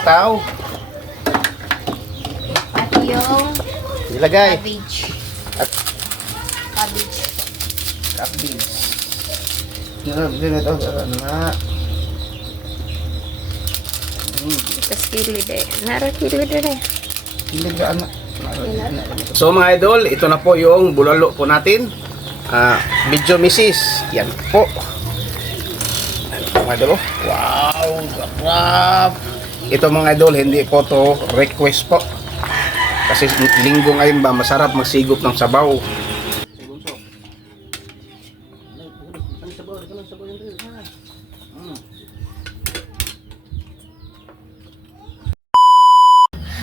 Tao. At yung Ilagay. cabbage. At Cabbage. cabbage. Ganito. Ano na. Tapos kilid eh. Kilid eh. Ilagaan na. So mga idol, ito na po yung bulalo po natin. Medyo misis. Yan po. Mga idol, wow, sarap. Ito mga idol, hindi po to request po. Kasi linggo ngayon ba, masarap magsigop ng sabaw.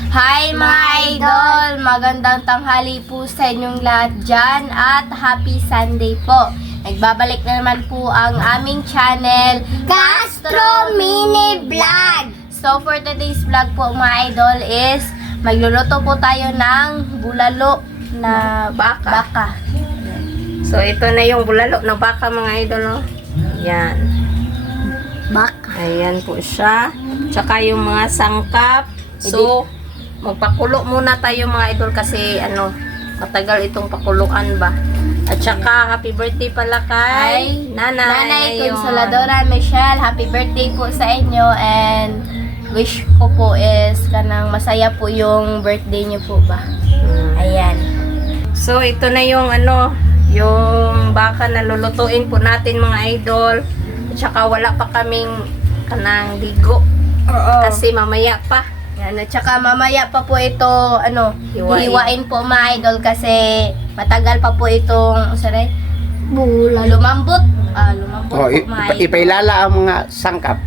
Hi mga idol! Magandang tanghali po sa inyong lahat dyan at happy Sunday po. Nagbabalik na naman po ang aming channel, Castro Mini Vlog! So for today's vlog po mga idol is magluluto po tayo ng bulalo na baka. So ito na yung bulalo na baka mga idol. Oh. Yan. Baka. Ayan po siya. Tsaka yung mga sangkap. So magpakulo muna tayo mga idol kasi matagal itong pakuluan ba. At saka happy birthday pala kay Nanay Consoladora Michelle. Happy birthday po sa inyo and wish ko po is kanang masaya po yung birthday niyo po ba. Ayan. So ito na yung yung baka na lulutuin po natin mga idol. At saka wala pa kaming kanang ligo. Kasi mamaya pa. Yan, at saka mamaya pa po ito, hiwain po mga idol kasi matagal pa po itong, lumambot. Lumambot po mga idol. Ipailala ang mga sangkap.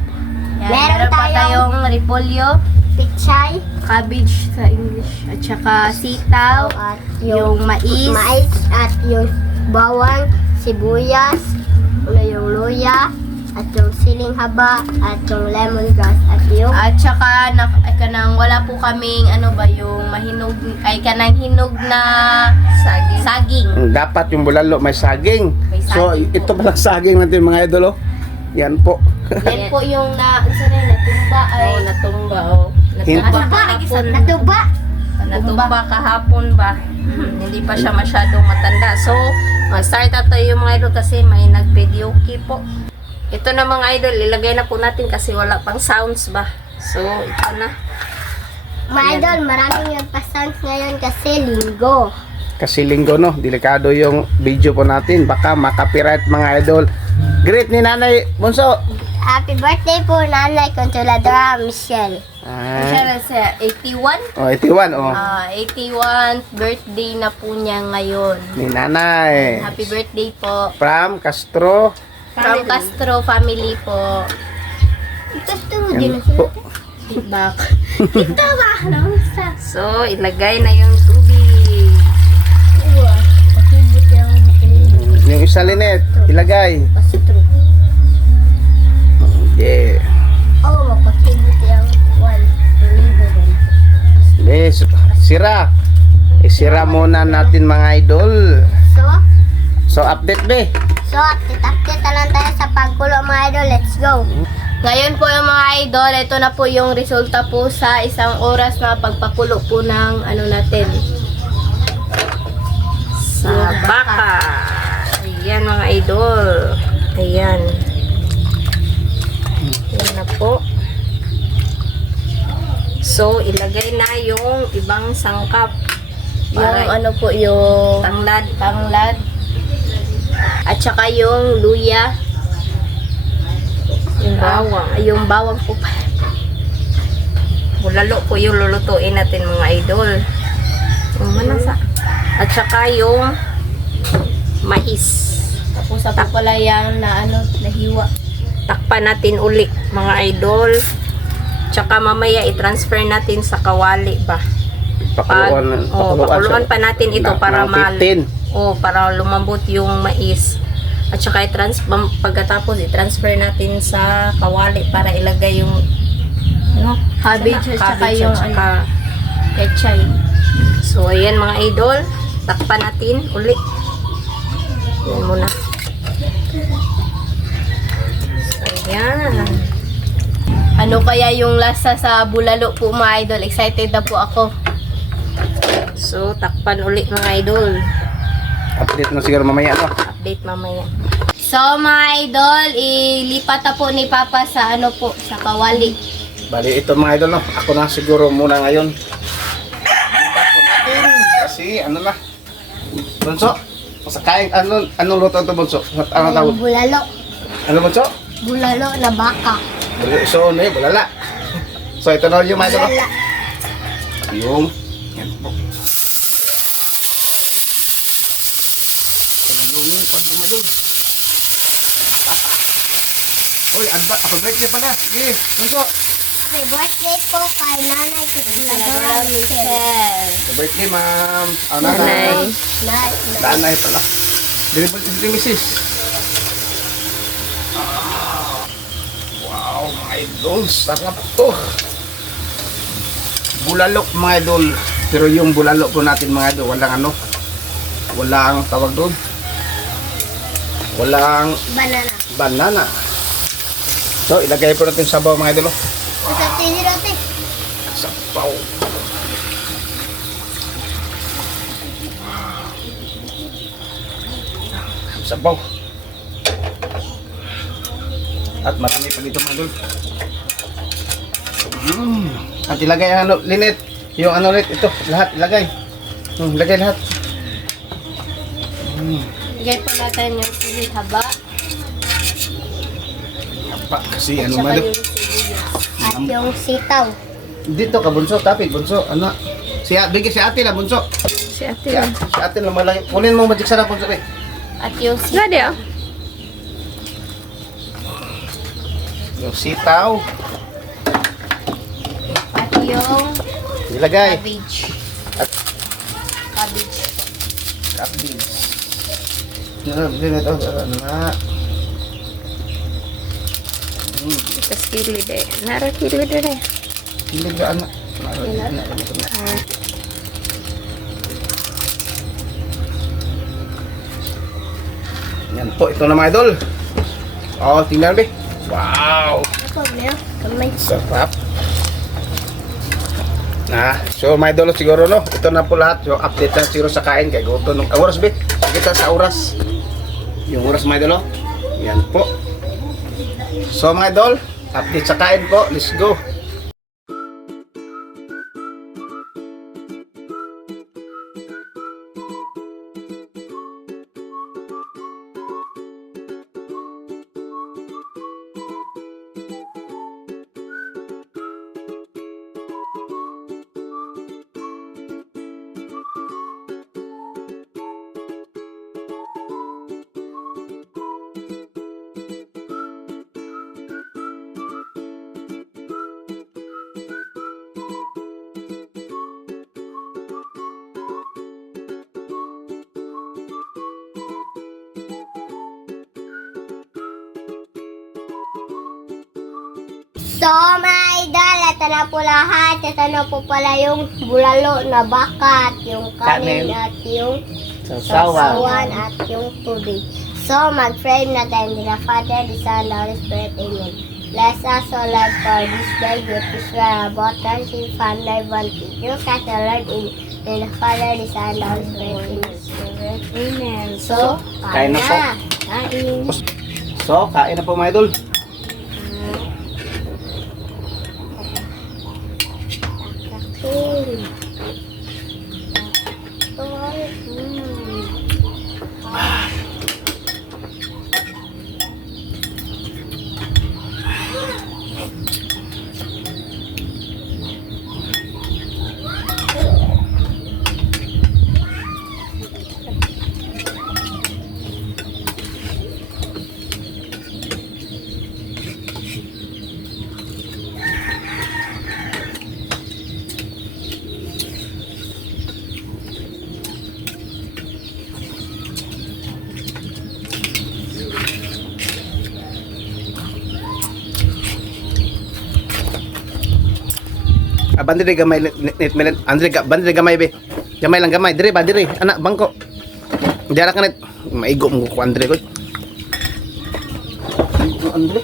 Yan, meron pa tayong repolyo, pichay, cabbage sa English, at saka sitaw, at yung mais, at yung bawang, sibuyas, yung luya, at yung siling haba, at yung lemongrass, at saka kanang wala po kaming yung mahinog kanang hinog na saging. Dapat yung bulalo may saging. So ito pala saging natin mga idol. Yan po. Yan po yung natumba ay Natumba kahapon ba? Hindi pa siya masyadong matanda. So mag-start na tayo mga idol kasi may nag-videoke po. Ito na mga idol, ilagay na po natin kasi wala pang sounds ba. So, ito na. Mga idol, maraming yung pa-sounds ngayon kasi linggo. Kasi linggo delikado yung video po natin. Baka makapiright mga idol. Great ni Nanay Bunso. Happy birthday po Nanay Consoladora Michelle. Siya sa 81. 81 81th birthday na po niya ngayon. Ni Nanay. Happy birthday po. From Castro. From Castro family po. Castro din po. Feedback. Kita ba? So, ilagay na yung tubig. Yung isa linet, ilagay. Yeah. Oh, mapakibot yung one. Yes, sira. Isira muna natin mga idol. So, update be. So, update na lang tayo sa pagkulo mga idol. Let's go! Ngayon po yung mga idol, ito na po yung resulta po sa isang oras na pagpakulo po ng natin. Sa baka. Ayan mga idol. Ayan. Ayan na po. So, ilagay na yung ibang sangkap. Yung po yung tanglad. At saka yung luya. Yung bawang po pa. Bulalo po yung lulutuin natin mga idol. At saka yung mais. Tapos po pala yung nahiwa. Takpan natin uli mga idol. Tsaka mamaya i-transfer natin sa kawali ba. Pakuluan pa natin ito para para lumambot yung mais. At saka pagkatapos i-transfer natin sa kawali para ilagay yung cabbage at saka yung pechay. So ayan mga idol, takpan natin ulit. Yan muna. So ayan. Ano kaya yung lasa sa bulalo po mga idol? Excited na po ako. So, takpan ulit mga idol. Update na siguro mamaya, no? Update mamaya. So mga idol, ilipat na po ni Papa sa ano po, sa kawali. Bali, ito mga idol, no? Ako na siguro muna ngayon. Lipat po natin. Kasi, ano na. Bunso, sa kain, ano luto ito, Bunso? Ano tawag? Bulalo. Ano, Bunso? Bulalo na baka. So, ano yun? Bulala. So, ito na yung mga idol, no? Yung, yan po. Ito na yung, mga idol. Uy, happy birthday pala. Sige, Bunso. Happy birthday po kay Nanay Kitladora Michelle. Happy birthday, ma'am. Nanay. Nanay pala. Deliver to Mrs. Wow, mga idol. Sarap to. Bulalok, mga idol. Pero yung bulalok po natin, mga idol, walang ano. Walang tawag doon. Walang Banana. banana. So, ilagay po natin sa sabaw, mga idol. Masarap tini roti. Sabaw. Sabaw. At marami pa dito, mga idol. At ilagay ang ano, Linet. Yung ano ulit, ito, lahat, ilagay. Ilagay lahat. Lagay po natin yung sili haba. Apa, kasi ano, Tsaka mga idol. yung sibuyas. At yung sitaw. Dito ka, Bunso, tapit, Bunso. Ano? Bigyan si ate lang, Bunso. Si ate Si ate lang malaki. Kunin mo magic sarap, Bunso. Eh. At yung sitaw. Yung sitaw. At yung Ilagay. cabbage. At Cabbage. cabbage. Ano na. Tapos kilid eh. Nara kilid eh. Hindi ka anak. Yan po, ito na mga idol. Oh, tingnan be. Wow, Ako, meron. Kamay. sarap. So mga idol siguro no, ito na po lahat. So update na siguro sa kain kay gusto nung oras be. Kita sa oras. Yung oras mga idol. Yan po. So mga idol, update sa kain po. Let's go. So, mga idol, ito na po lahat. Ito na po pala yung bulalo na baka at yung kanin Kanin. at yung Sausawan. sausawan at yung tubig. So, mag-frame na tayo the Father, the Son, the Holy Spirit. Amen. Bless us, O Lord, for this day. Give us swear about us in fun life one thing. You cast the Lord in the Father, the Son, the Holy Spirit. Amen. So, Kain na po. Kain. So, kain na po mga idol. Kain. Bandiri gamay net melet Andre bandiri gamay be. Gamay lang gamay dire ba dire anak bangko. Diara ka net maigo mo ko Andre ko. Andre.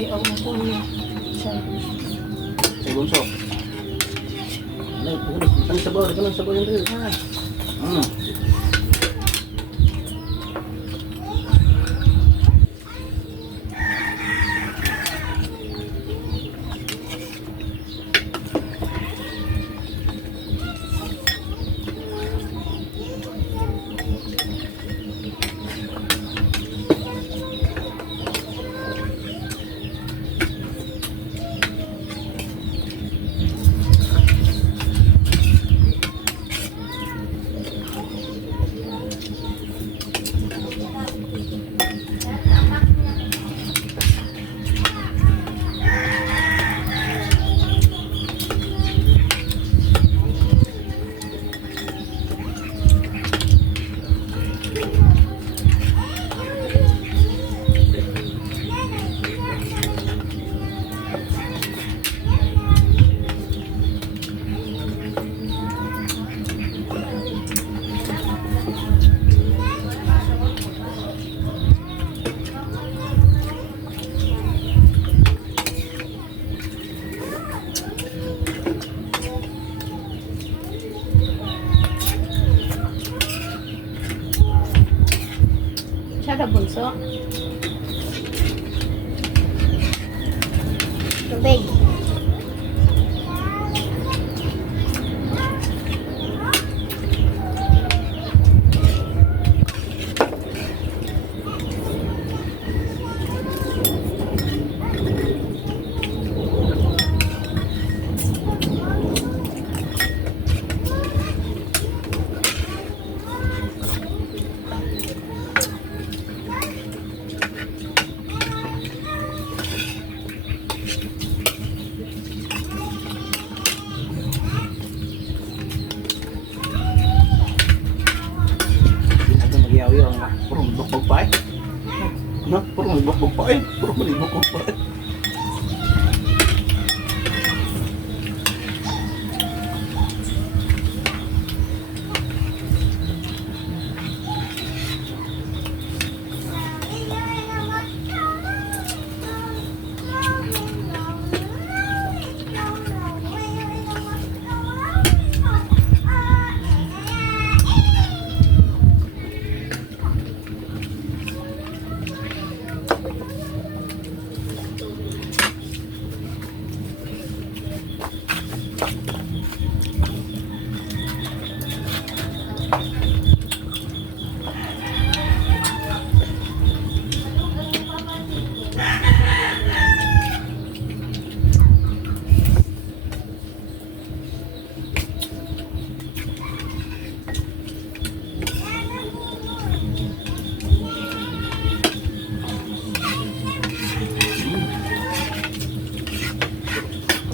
Ay, ako na po niya. Say bunso. Ay, kanang sabaw, kanang sabaw yung rin. Siya na bunso. Tubig. Ano mag-iyaw-iyaw nga. Puro magbukbog pa eh. No? Puro magbukbog pa eh. Puro magbukbog pa eh.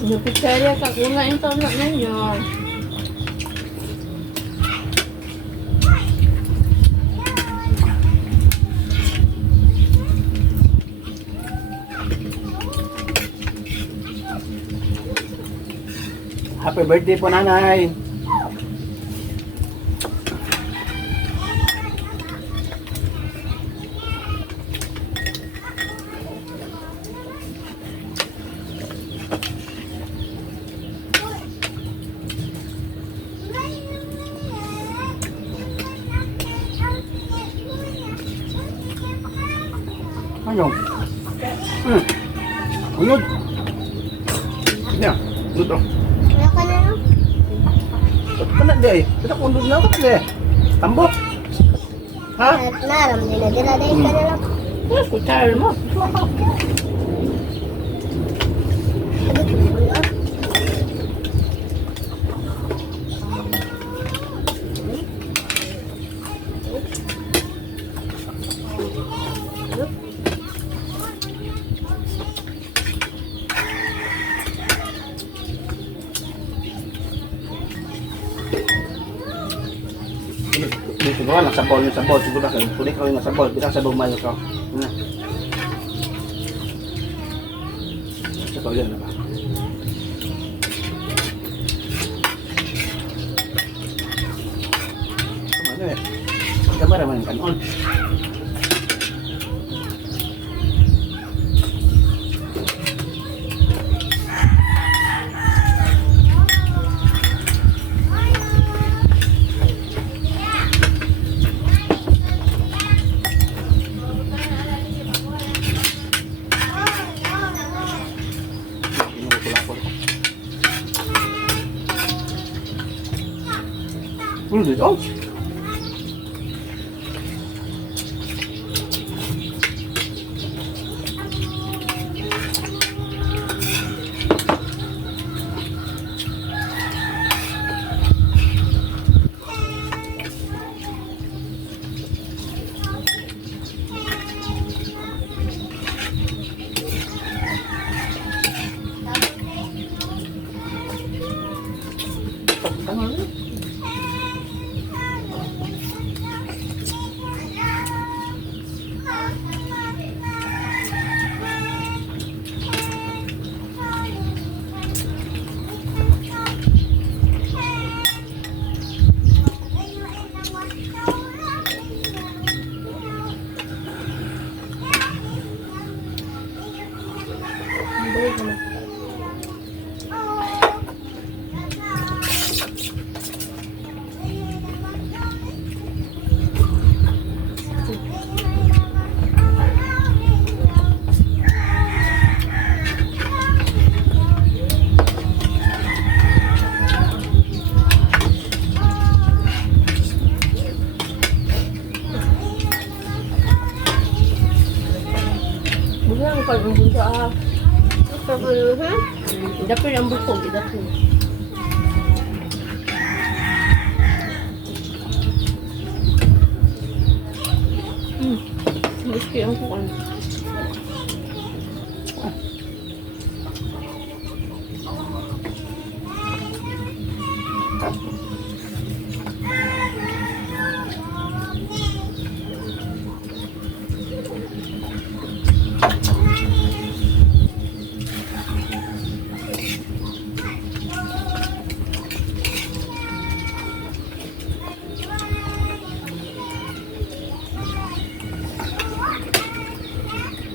Yung pizzeria, kakuna yung taon na ninyo. Happy birthday po, nanay. Ano? Unod. Yan, unod oh. Ano ka na lang? Ba't ka na di? Kita ko unod na ka di. Tambok. Ha? At naram, dinadira dahil ka na lang. Yes, kutsara mo. Siguro nasa bowl yung sa bowl. Siguro kayo. Kunin ko yung nasa bowl. Kita sa bumayo ko. Ano? Sa ko yun na ba? Ano eh? Kamara man yung kanon. Dito. Bukan ang pag-umbong sa Mhm. Dapil ang bukog, dapil. Gusto ang kukan.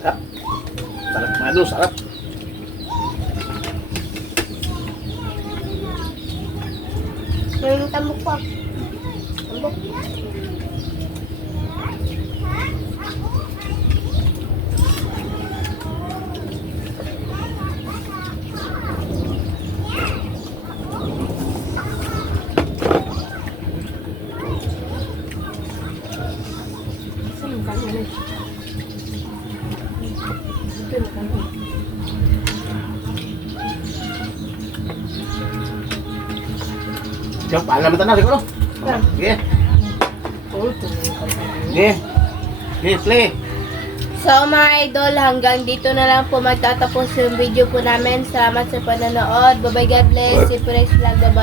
Sarap. Sarap mga idol, sarap. Yung tambok po. Tambok. Saan ang kanan eh? Ito ang kanan. Yung paalam na tayo, siguro. Sige. Oh, ito na yung kanan. Sige. Sige, play. So mga idol, hanggang dito na lang po magtatapos yung video po namin. Salamat sa panonood. Bye bye, God bless. See you for next vlog. Bye bye.